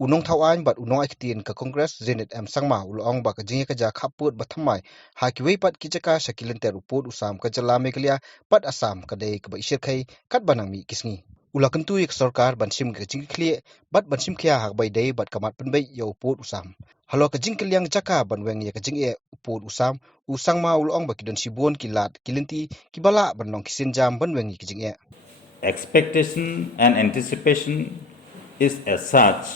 unong thawan bat unong akitin ka Congress Zenit M Sangma ulong ba ka jingïakajia khappud ba thymmai ha kiwei pat ki jaka shakilente ruput usam ka jala megalia pat asam ka dei ka ba shyrkhei kat banang mi kisngi ula kentu ik sarkar bansim ka jingkli bat bansim khia hak bai dei bat kamat penbai yo put usam halo ka jingkliang jaka banweng ye ka jingye put usam usangma ulong ba kidan sibun kilat kilinti kibala banong kisin jam banweng ki jingye. Expectation and anticipation is as such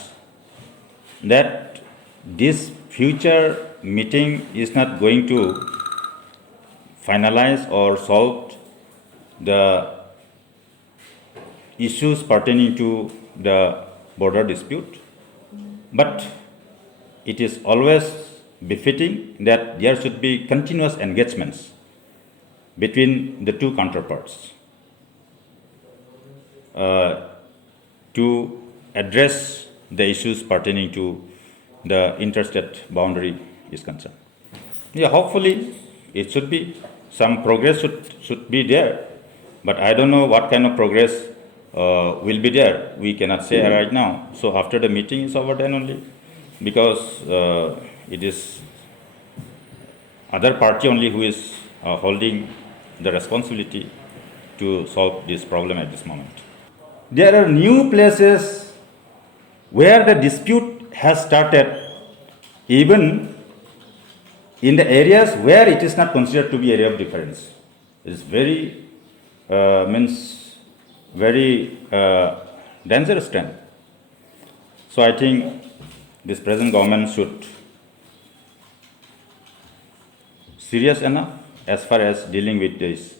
that this future meeting is not going to finalize or solve the issues pertaining to the border dispute, but it is always befitting that there should be continuous engagements between the two counterparts to address the issues pertaining to the interstate boundary is concerned. Yeah, hopefully it should be, some progress should be there, but I don't know what kind of progress will be there. We cannot say right now. So after the meeting is over, then only, because it is other party only who is holding the responsibility to solve this problem at this moment. There are new places where the dispute has started, even in the areas where it is not considered to be area of difference. It is very very dangerous trend. So I think this present government should serious enough as far as dealing with this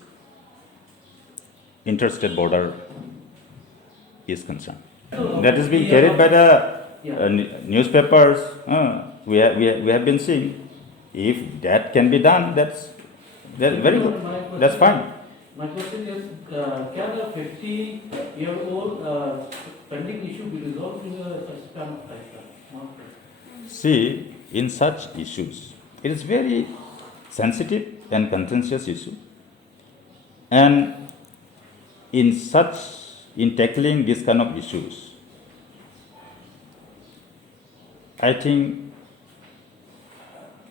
interstate border is concerned. That is being carried by the newspapers. We have been seeing. If that can be done, that's very good. That's fine. My question is, can a 50-year-old pending issue be resolved in such time of time? See, in such issues, it is very sensitive and contentious issue, and in tackling this kind of issues, I think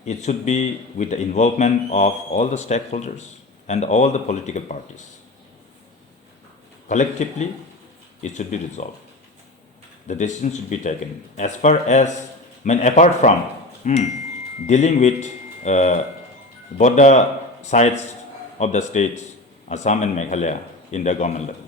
it should be with the involvement of all the stakeholders and all the political parties. Collectively, it should be resolved. The decision should be taken. As far as, apart from dealing with both the sides of the states, Assam and Meghalaya, in the government level.